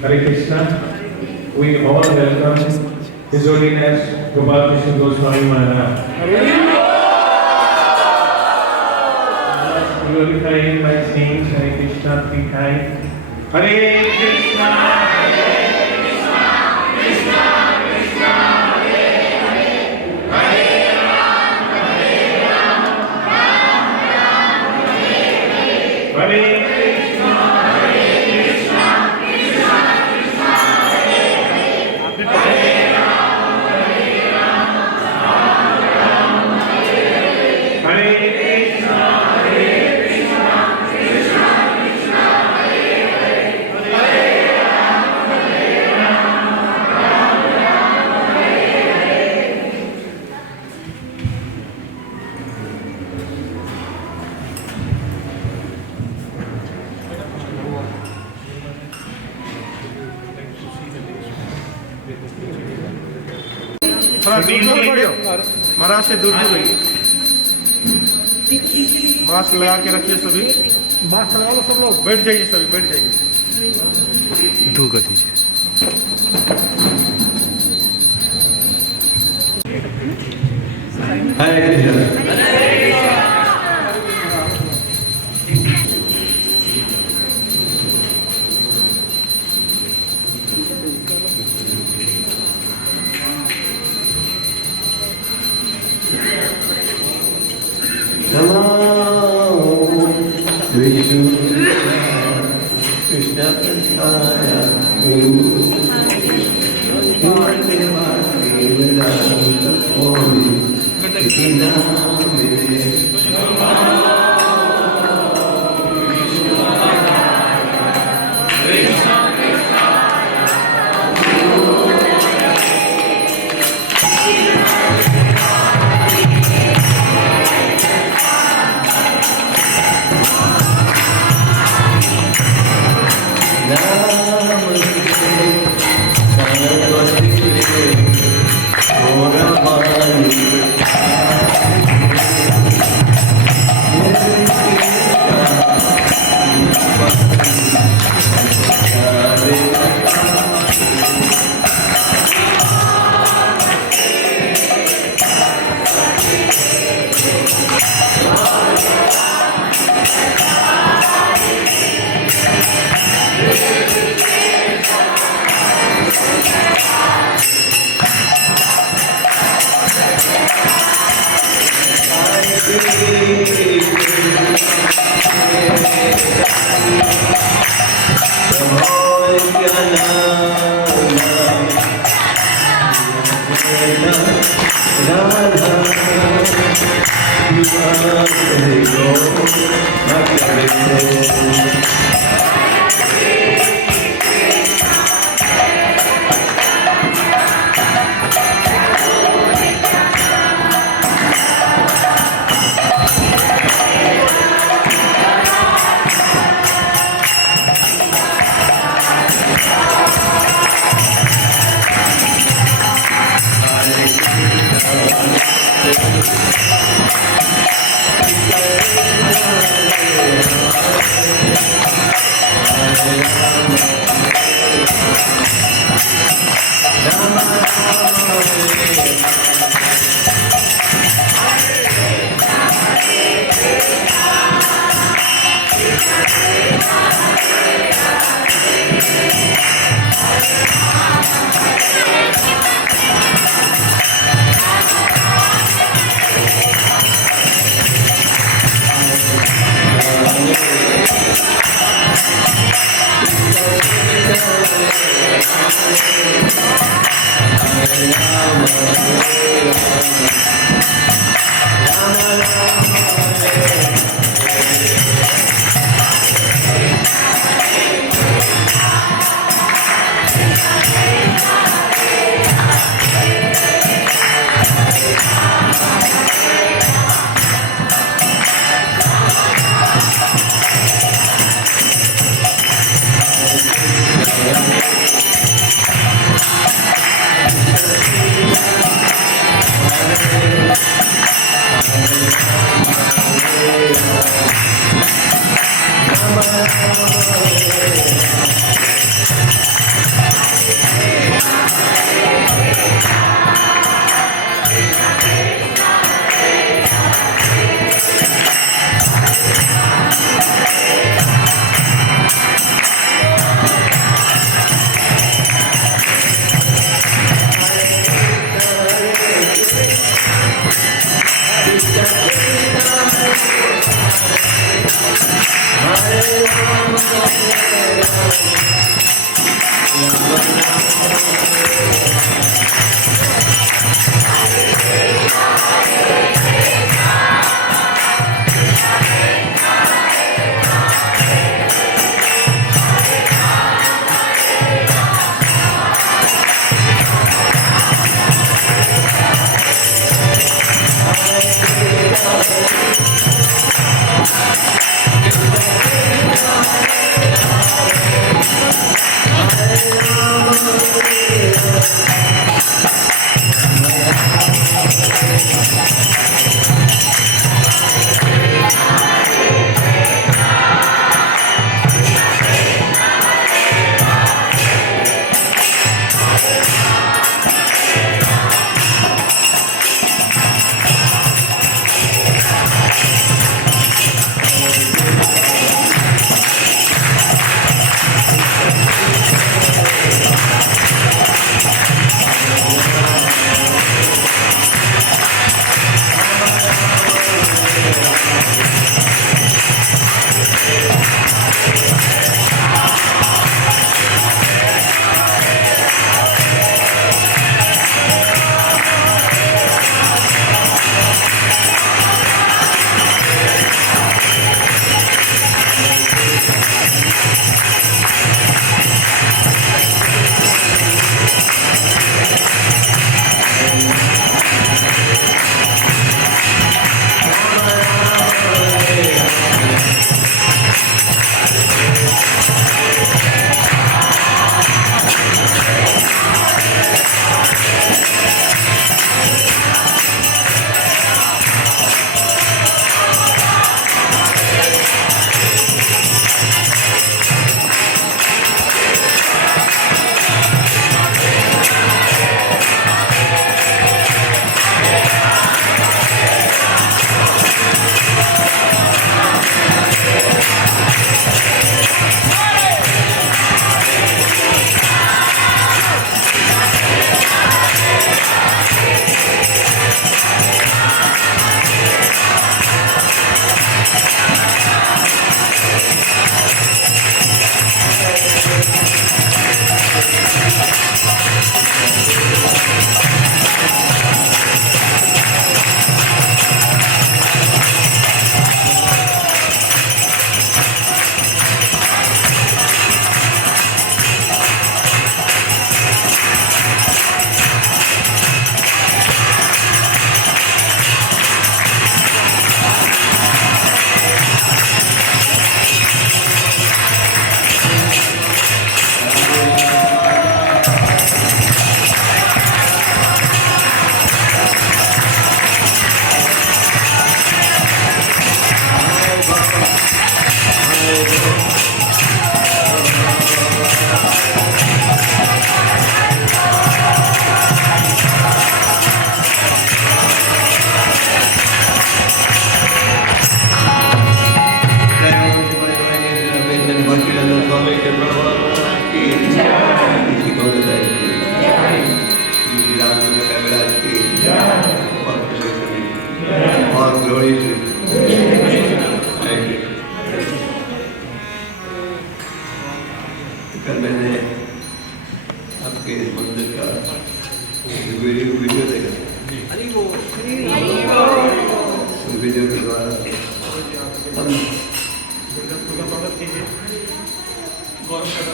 Hare Krishna. We all welcome His Holiness Gopal Krishna Goswami Maharaj. Glorify Him by saying Hare Krishna 3 times. Hare Krishna, Hare Krishna, Krishna Krishna, Hare Hare, Hare Ram, Ram Ram, Hare Hare. Hare Krishna, Hare Krishna, Krishna Krishna, Hare Hare, Hare Ram, Ram Ram, Hare Hare. Hare Krishna. महाराज से दूर दूर रहिए। मास्क लगा के रखिए सभी। मास्क लगा लो सब लोग। बैठ जाइए सभी, बैठ जाइए। दूर कर दीजिए। हरे कृष्ण। हम स्वागत कीजिए गौरव का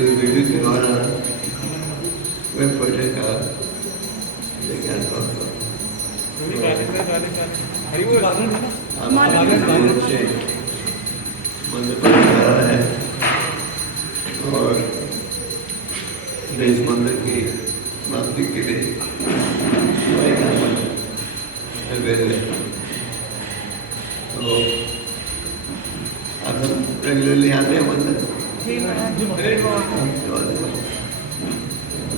वीडियो के द्वारा वेब पोर्टल का विज्ञान से मंदिर पर है और देश मंदिर की माफी के लिए तो आप सब रेगुलरली आते हैं मंदिर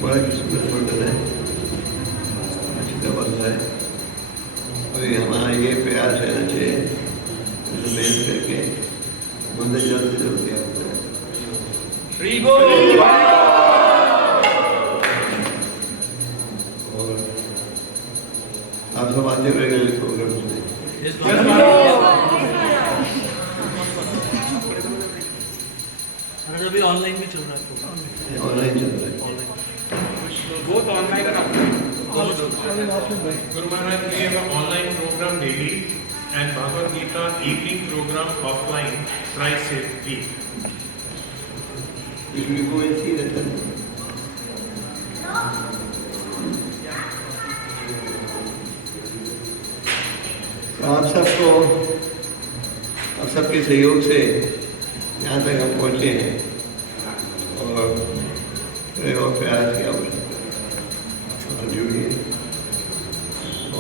बड़ा किस्मत होटल है, अच्छी तरह है और हमारा ये प्रयास रहना चाहिए मेहनत करके मंदिर जल्द से जल्द क्या होता है। और आप सब आते हुए रेगुलर प्रोग्राम से अभी ऑनलाइन भी चल रहा है ऑनलाइन चल रहा है both online and offline. Guru Maharaj, we have an online program daily and Bhagavad Gita evening program offline thrice a week. If you go and see that, तो आप सबको आप सबके सहयोग से यहाँ तक हम पहुँचे हैं और प्रयास की आवश्यकता और जुड़िए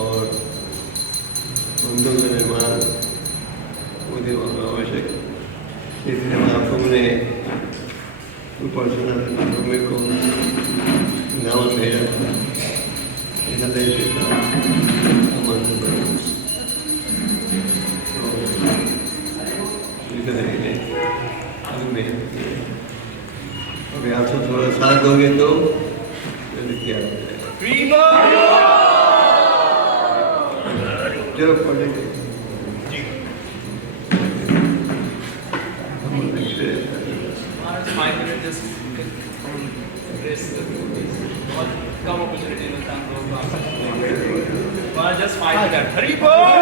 और मंदिर का निर्माण मुझे आवश्यक इसलिए महाप्रभु ने पर्सनल मेरे को नाम भेजा था संदेश के साथ अभी आप सब थोड़ा साथ दोगे तो क्या चलो पढ़ेंगे कम अपॉर्चुनिटी मिलता है जस्ट 5 मिनट हरि बोल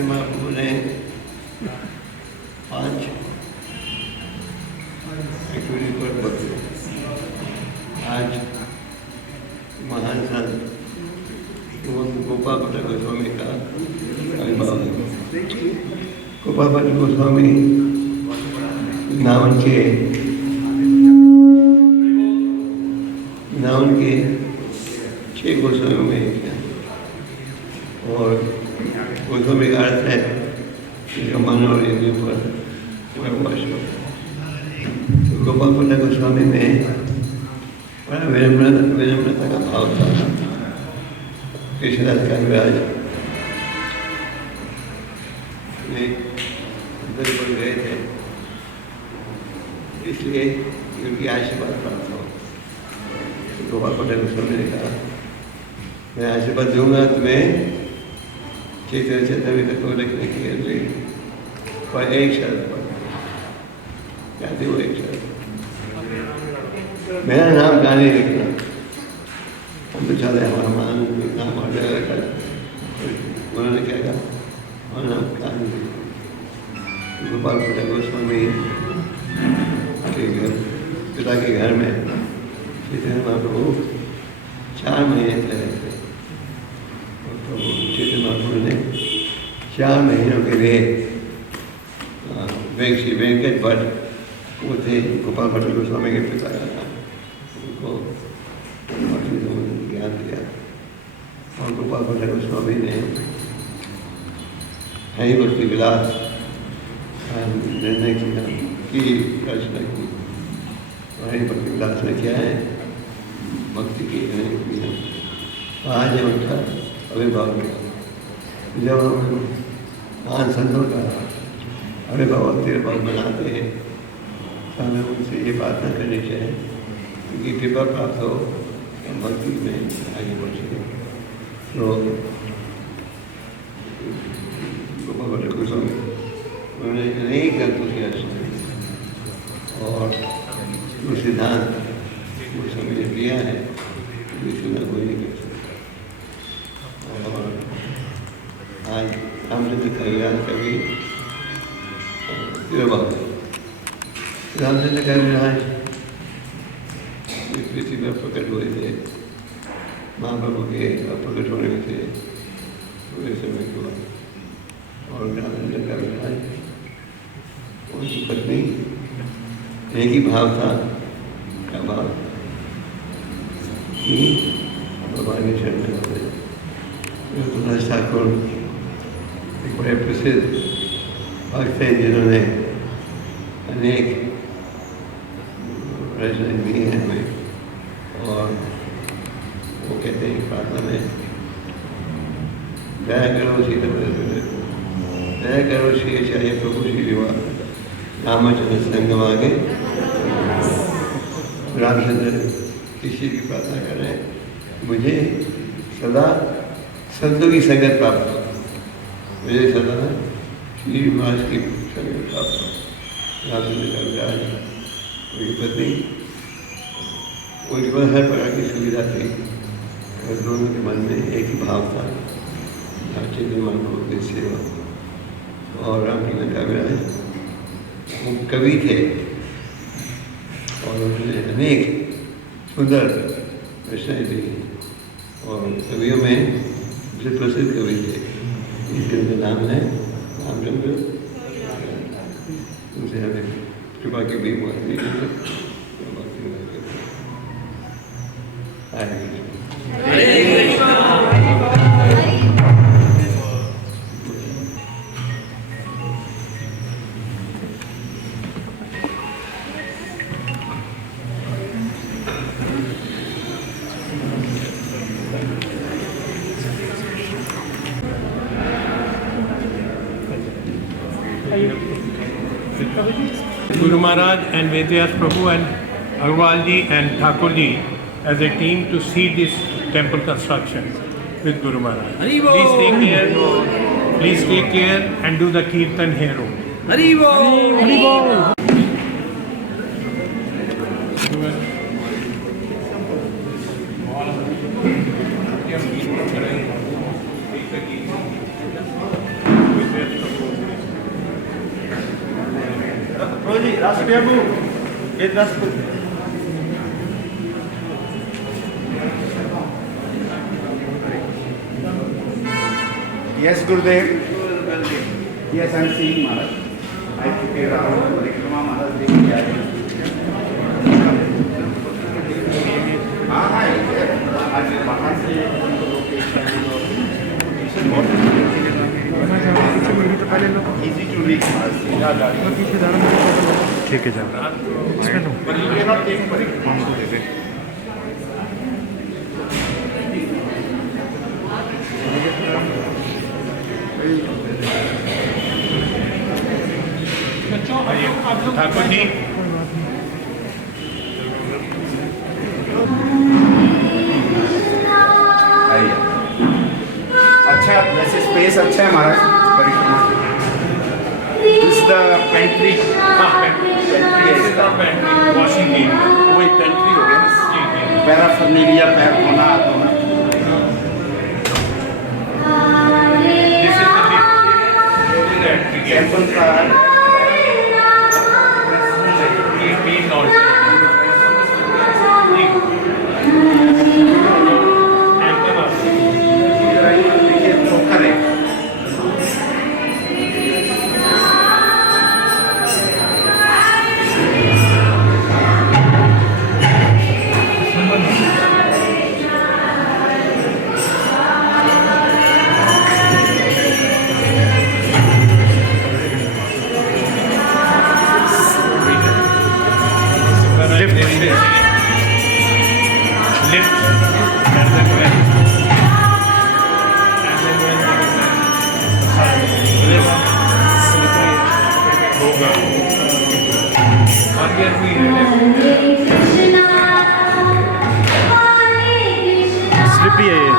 महाप्रभु ने 5 एक्टिविटी पर बदले आज महान संत गोपाल भट्ट गोस्वामी का अभिभाव है। गोपाल भट्ट गोस्वामी नावन के 6 गोस्वामी में एक है और गोस्वामी का अर्थ है जिसका मन और इंद्रियों पर वश हो। तो गोपाल भट्ट गोस्वामी में बड़ा विनम्रता का भाव था। कृष्णदास काविराज उधर पर गए थे इसलिए उनकी आशीर्वाद प्राप्त हो। तो गोपाल भट्ट गोस्वामी ने कहा मैं आशीर्वाद दूंगा तुम्हें चैतन्य चैतन्य को लिखने के लिए पर एक शर्त पर क्या थी वो एक शर्त मेरा नाम कहाँ नहीं लिखना। हम तो चाहते हमारा मान नाम और जगह कर उन्होंने क्या कहा और नाम कहाँ नहीं लिखना। गोपाल भट्ट गोस्वामी के पिता के घर में चैतन्य महाप्रभु 4 महीने रहे थे। चैतन्य महाप्रभु ने 4 महीनों के लिए श्री वेंकट भट्ट वो थे गोपाल भट्ट गोस्वामी के पिता का नाम उनको ज्ञान दिया और गोपाल भट्ट गोस्वामी ने हरि भक्ति विलास निर्णय की रचना की। हरि भक्ति विलास में क्या है भक्ति की आज है उनका अभिभाव किया। जब हम महान संतों का अभिभाव तिरभाव बनाते हैं तो हमें उनसे ये बात न करनी चाहिए क्योंकि कृपा प्राप्त हो हम भक्ति में आगे बढ़ सकें। तो गोपाल भट्ट गोस्वामी उन्होंने नहीं कर तो किया और वो सिद्धांत वो समझ लिया है, इसको कोई नहीं कर सकता। और आज रामचंद्र कविराज कवि रामचंद्र कविराज इस पृथ्वी पर प्रकट हुए थे, महाप्रभु के प्रकट होने में थे थोड़े समय के बाद। और रामचंद्र कविराज उनकी पत्नी, एक ही भाव था, क्या भाव कि भगवान के शरण में होते। तुलसी ठाकुर एक बड़े प्रसिद्ध भक्त हैं जिन्होंने अनेक रचनाएं दी हैं हमें। और वो कहते हैं प्रार्थना में, दया करो सीता दया करो श्री आचार्य प्रभु श्री विवाह रामचंद्र संगम आगे। रामचंद्र किसी की प्रार्थना कर रहे हैं, मुझे सदा संतों की संगत प्राप्त हो, मुझे सदा श्री निवास की संगत प्राप्त हो। रामचंद्र कविराज उनकी पत्नी, उनके पास हर प्रकार की सुविधा थी और दोनों के मन में एक ही भाव था, चैतन्य महाप्रभु की सेवा। और रामचंद्र कविराज वो कवि थे और उन्होंने अनेक सुंदर रचनाएं दी और कवियों में जो प्रसिद्ध कवि थे, इसलिए उनका नाम है रामचंद्र। उनसे हमें कृपा की भी बात Guru Maharaj and Vedyas Prabhu and Agarwal ji and Thakur ji as a team to see this temple construction with Guru Maharaj. Please take care. Please take care and do the kirtan here. Haribo! जी राष्ट्रीय बाबू ये 10 Yes, Gurudev. Yes, I am seeing Maharaj. I prepare our Parikrama Maharaj देखिए क्या है? हाँ हाँ आज बाहर से easy to reach Maharaj. सीधा गाड़ी ठीक है जाना but you cannot take Parikrama. Thakur जी अच्छा वैसे स्पेस अच्छा है हमारा परिक्रमा। This the pantry. Pantry है इसका। वॉशिंग एरिया वो एक pantry हो गया ना। पैराफर्नेलिया पैर धोना हाथ धोना। This is the lift. Temple का main altar. देखिए पोखर है। Lift and then when होगा और ये भी स्लिपी है ये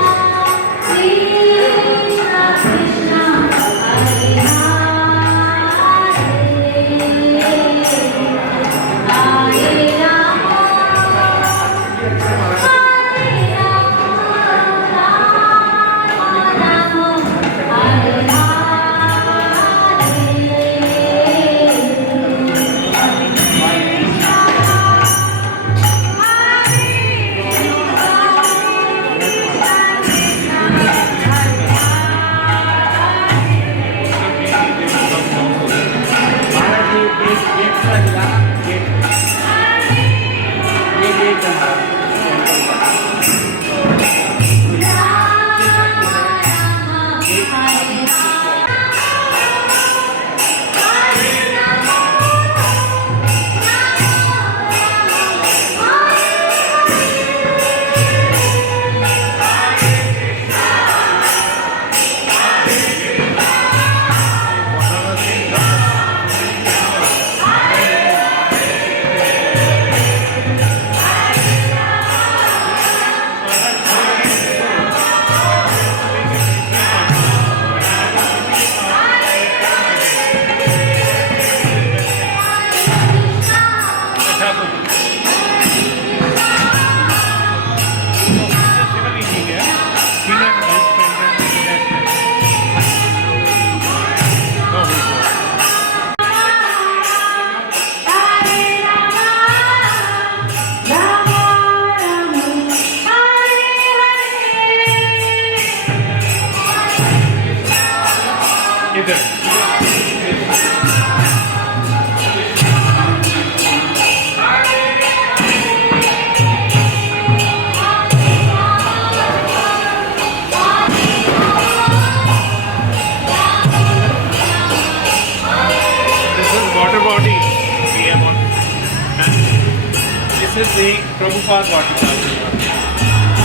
is the Prabhupada Vatika.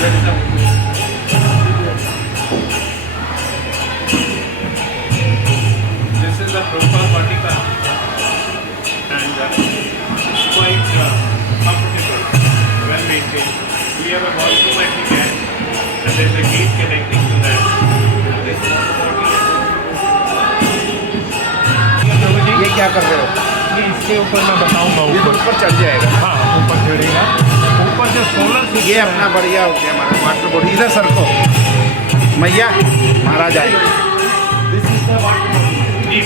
That is the This is the Prabhupada Vatika, and quite comfortable, well maintained. We have a washroom at the back, and there is a gate connecting to that. And this water body. ये क्या कर रहे हो? ये इसके ऊपर मैं बताऊंगा ये तो ऊपर। ऊपर चढ़ जाएगा। हाँ, ऊपर चढ़ेगा। ऊपर जो सोलर ये अपना बढ़िया हो गया हमारा वाटर बॉडी। इधर सर को मैया महाराज आए। This is the water body. जी।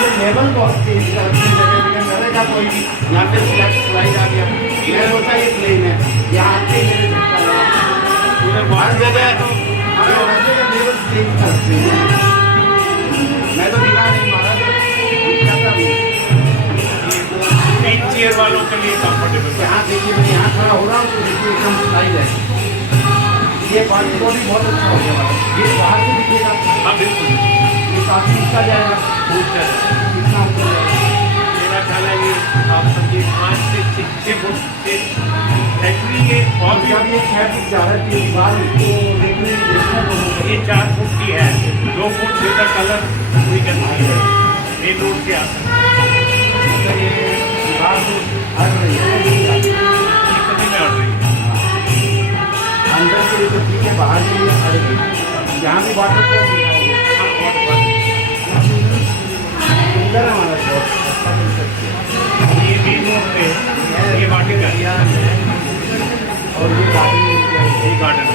ये लेवल बहुत तेज है, अपनी जगह पे करेगा कोई भी। यहाँ पे स्लाइड आ गया। मैं सोचा ये प्लेन है, यहाँ आके मेरे झटका लगा। हर जगह लेवल चेंज करते हैं। मैं तो दिखा नहीं मारा, दिखा था भी। 3 चेयर वालों के लिए कंफर्टेबल। यहाँ देखिए, मैं यहाँ खड़ा हो रहा हूँ तो देखिए एकदम स्लाइड है। ये वाटर बॉडी बहुत अच्छा हो गया हमारा। ये बाहर से दिखेगा। हाँ बिल्कुल। ये काफी ऊंचा जाएगा। ऊंचा है। कितना ऊंचा जाएगा? मेरा ख्याल है ये आप समझिए 5 से 6 फुट से एक्चुअली ये और भी जब ये 6 फुट जा रहा है तो बाल तो देखने को ये 4 फुट की है। 2 फुट से का कलर पूरी करनी है। ये रोड से आता है। ये बाल तो हट रही है। ये कभी में हट रही है। अंदर के लिए तो ठीक है, बाहर के लिए हट रही है। यहाँ भी वाटर को हाँ, बहुत सुंदर है हमारा शॉप। ये मेन रोड पे ये वाटिका है और ये गार्डन ये गार्डन है।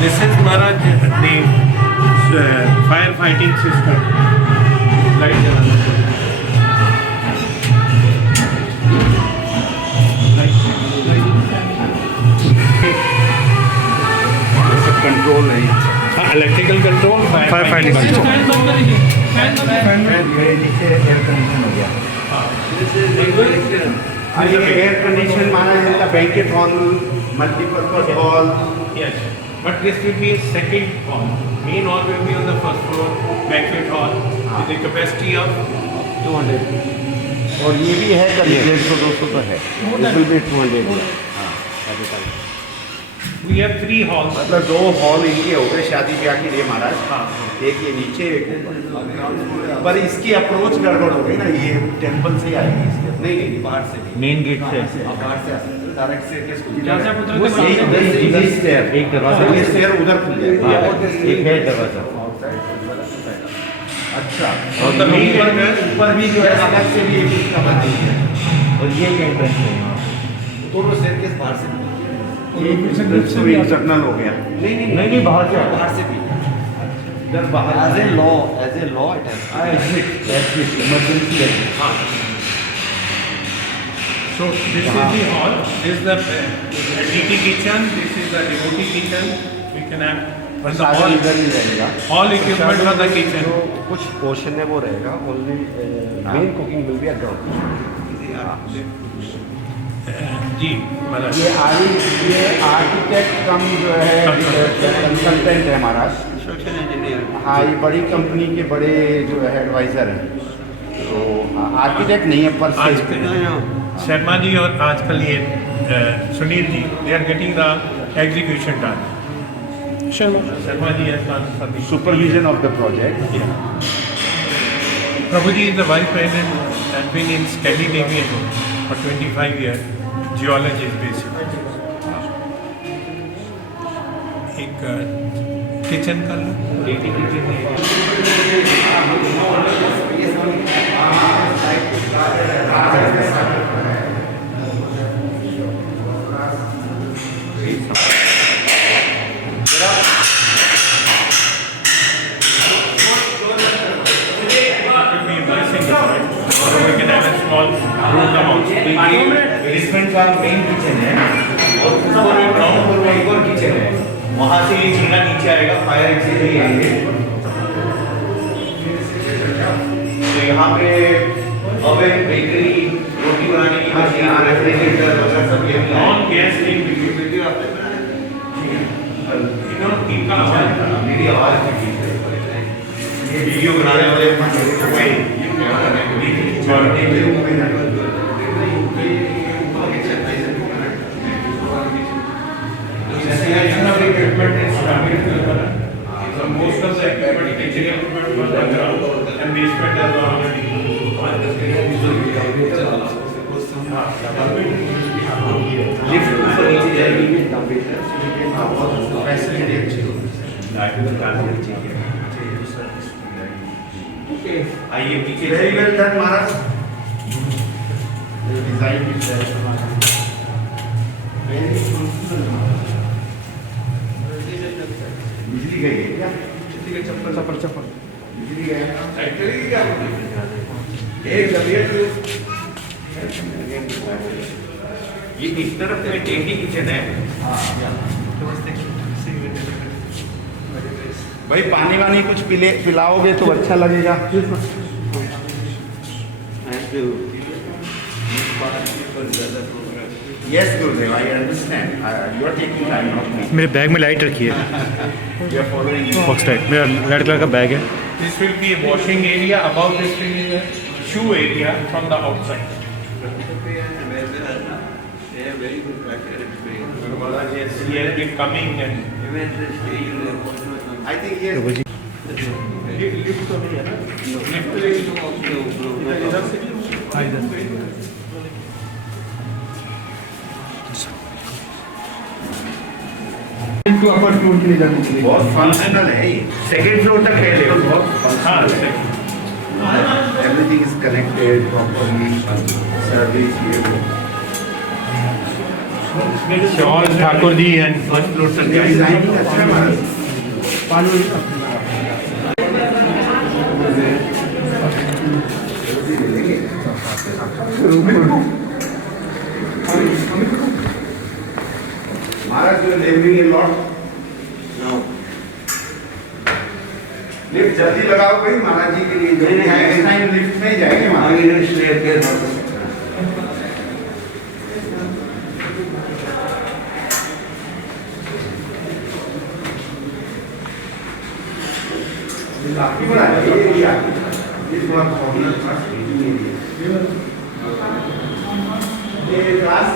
This is Maharaj the firefighting system. Light जलाना पड़ेगा। कंट्रोल नहीं। Electrical control, fire fighting control. नीचे एयर कंडीशन हो गया। ये एयर कंडीशन माना जाता है banquet hall, multipurpose hall. Yes, but this will be a second hall. Main hall will be on the first floor, banquet hall with a capacity of 200. और ये भी है करीब 150-200 तो है। This will be 200। We have 3 halls. मतलब 2 हॉल इनके हो गए शादी ब्याह के लिए महाराज। हाँ। एक ये नीचे एक ऊपर। पर इसकी अप्रोच गड़बड़ हो गई ना, ये टेम्पल से आएगी इसके। नहीं नहीं, बाहर से मेन गेट से बाहर से आ सकते हो, डायरेक्ट से एक दरवाजा ये स्टेयर उधर खुल जाएगा। एक है दरवाजा। अच्छा, और the main ऊपर भी जो है अलग से भी एक इसका बनाई है। और ये एंट्रेंस है यहाँ। दोनों स्टेयरकेस बाहर से भी। ये इंटरनल हो गया। नहीं नहीं नहीं बाहर से बाहर से भी। इधर बाहर As a law it has emergency है। So this is the hall. This is the DT kitchen. This is the devotee kitchen. We can have but the सारा all इधर ही रहेगा। equipment for the kitchen. जो कुछ पोर्शन है वो रहेगा only main cooking will be at ground. जी महाराज। ये आर्किटेक्ट कम जो है कंसल्टेंट है महाराज। हाँ, ये बड़ी कंपनी के बड़े जो है एडवाइजर हैं। तो आर्किटेक्ट नहीं है पर आजकल शर्मा जी और आजकल ये Sunil ji they are getting the execution done. Sharma ji has done something. Supervision of the project. Yeah. Prabhuji is the vice president and been in Scandinavia for 25 years. Geologist basically. एक किचन का लेडी बेसमेंट का मेन किचन है और ऊपर में ground floor में एक और किचन है, वहाँ से ये जीना नीचे आएगा, फायर एक्सिट ही आएंगे। तो यहाँ पे ओवन, बेकरी, रोटी बनाने की मशीन, रेफ्रिजरेटर वगैरह सब ये ऑन गैस वीडियो बनाने वाले equipment is coming together. So most of the equipment, kitchen equipment was underground and basement is already. Lift ऊपर नीचे जाएगी, फैसिलिटी अच्छी होगी। आइए पीछे। Very well done, महाराज। डिजाइन भी बिजली गई है क्या? चप्पल बिजली गया एक ये इस तरफ में टेंटी किचन है। भाई पानी वानी कुछ पिलाओगे तो अच्छा लगेगा। Yes, Gurudev, I understand. You are taking time of me. मेरे बैग में लाइट रखी है, You are following me. Box light मेरा रेड कलर का बैग है। This will be a washing area. Above this will be a shoe area from the outside. Yes, he has been coming and I think yes. Upper floor के लिए जाने के लिए बहुत फंक्शनल है ये। सेकंड फ्लोर तक है लेकिन everything is connected properly, service ये वो। Shawl Thakur ji and first floor than designing अच्छा है महाराज। महाराज जो लेवलिंग ए लॉट लिफ्ट जल्दी लगाओ भाई महाराज जी के लिए। जो इस टाइम लिफ्ट में जाएंगे महाराज। काफी बड़ा है ये एरिया। इस बार कॉर्नर था ये class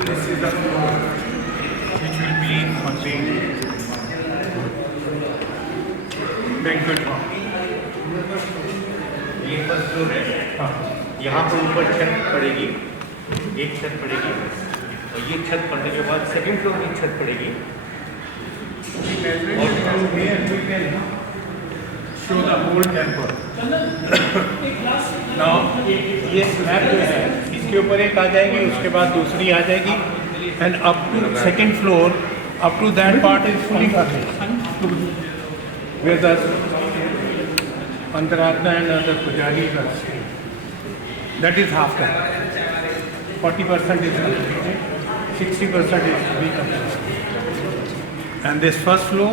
this is the floor which will be on the banquet hall. ये फर्स्ट फ्लोर है। यहाँ पर ऊपर छत पड़ेगी, एक छत पड़ेगी और ये छत पड़ने के बाद सेकंड फ्लोर की छत पड़ेगी। Show the whole temple. Now ये स्लैब जो है इसके ऊपर एक आ जाएगी, उसके बाद दूसरी आ जाएगी and up to second floor, up to that part is fully furnished. Where the Antaratna and other pujaris are staying. That is half time. 40% is completed, 60% is to be completed. And this first floor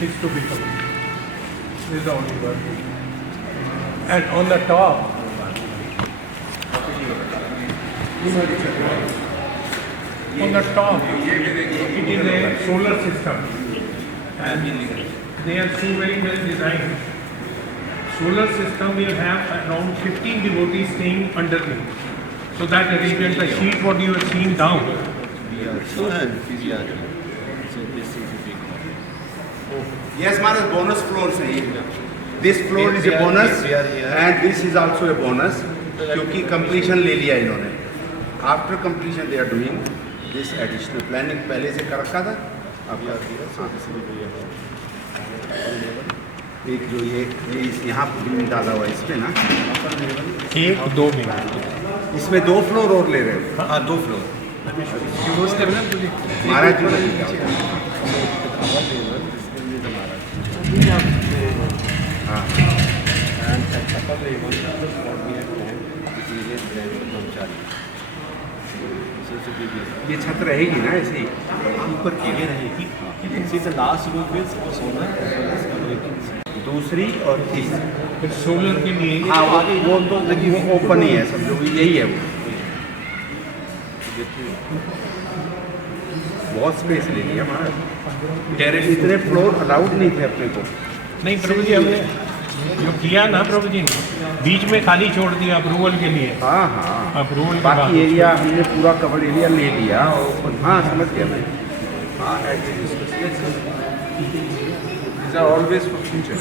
is to be completed. This is the only work. And on the top, it is a solar system. And they are so very well designed. Solar system will have around 15 devotees staying underneath. So that arrangement, the sheet what you are seeing down. Yes, Maharaj, bonus floors हैं ये. This floor is a bonus and this is also a bonus क्योंकि completion ले लिया इन्होंने. After completion they are doing this additional planning पहले से कर रखा था. अब एक जो ये यहाँ बीम डाला हुआ है इस पे ना 1-2 मिनट इसमें 2 फ्लोर और ले रहे हो. हाँ 2 फ्लोर महाराज जी हाँ ये छत रहेगी ना ऐसे ही ऊपर की भी रहेगी. लास्ट रूम में सोलर दूसरी और तीसरी. फिर सोलर के लिए हाँ वो तो लगी वो ओपन ही है समझो यही है वो. बहुत स्पेस ले लिया हमारा. टेरेस इतने फ्लोर अलाउड नहीं थे अपने को. नहीं प्रभु जी, हमने जो किया ना प्रभु जी ने बीच में खाली छोड़ दिया अप्रूवल के लिए. हाँ हाँ अप्रूवल बाकी एरिया हमने पूरा कवर एरिया ले लिया. और हाँ समझ गया मैं. हाँ ऑलवेज फॉर फ्यूचर.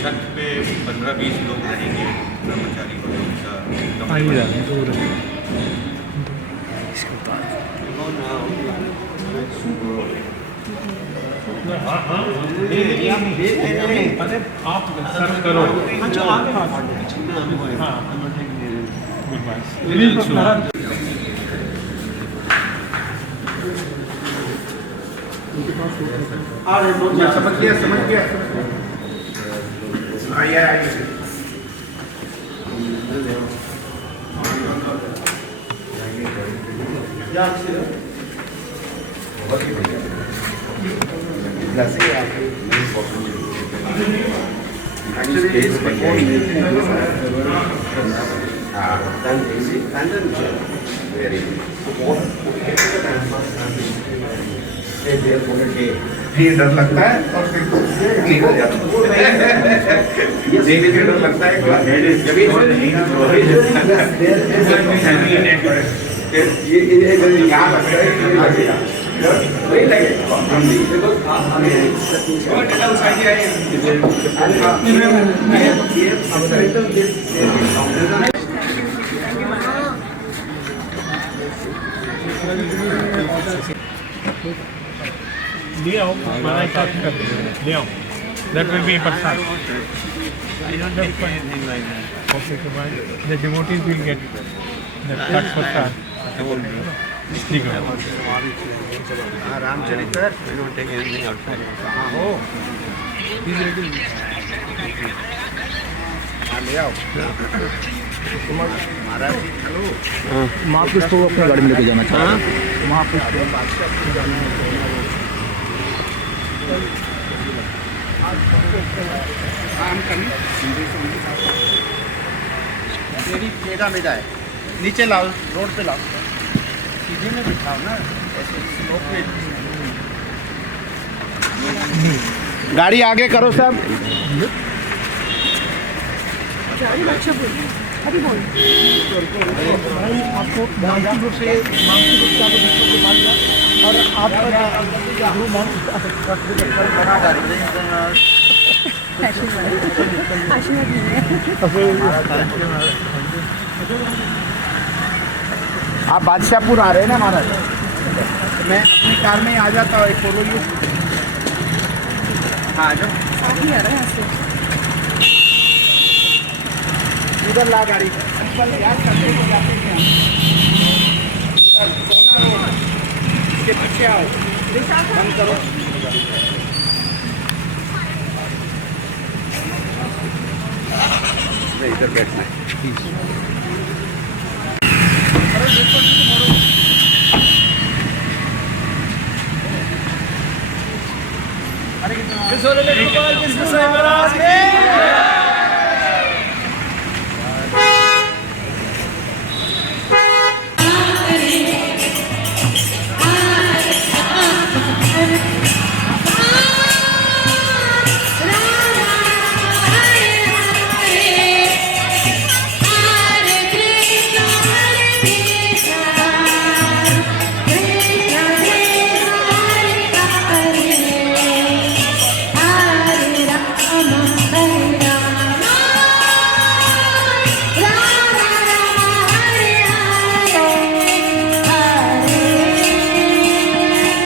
छत पे 15-20 लोग रहेंगे कर्मचारी आप सर्च करो. समझ गया समझ गया. आइए आइए ये डर लगता है और फिर निकल जाता है. डर लगता है यहाँ लगता है नहीं ले आओ बनाए काट कर ले आओ. That will be percent. I don't take anything like that. Okay, so the devotees will get the tax percent. Ramcharitra. I don't take anything outside. हो हाँ ले आओ. महाराज जी चलो. महापुरुष को अपनी गाड़ी में लेके जाना चाहता हूँ. महापुरुष को टेढ़ा मेढ़ा है. नीचे लाओ रोड पे लाओ. सीधे में बिठाओ ना ऐसे स्लोप पे. गाड़ी आगे करो सब. आपको मानसिक रूप से मान लिया और आपका गुरु आप बादशाहपुर आ रहे हैं ना महाराज. मैं अपनी कार में आ जाता हूँ. एक फोटो यूज. हाँ आ जाओ. उधर ला गाड़ी. याद करते हैं जाते हैं इसके पीछे आओ. बंद करो. इधर बैठना है. कृष्ण साई महाराज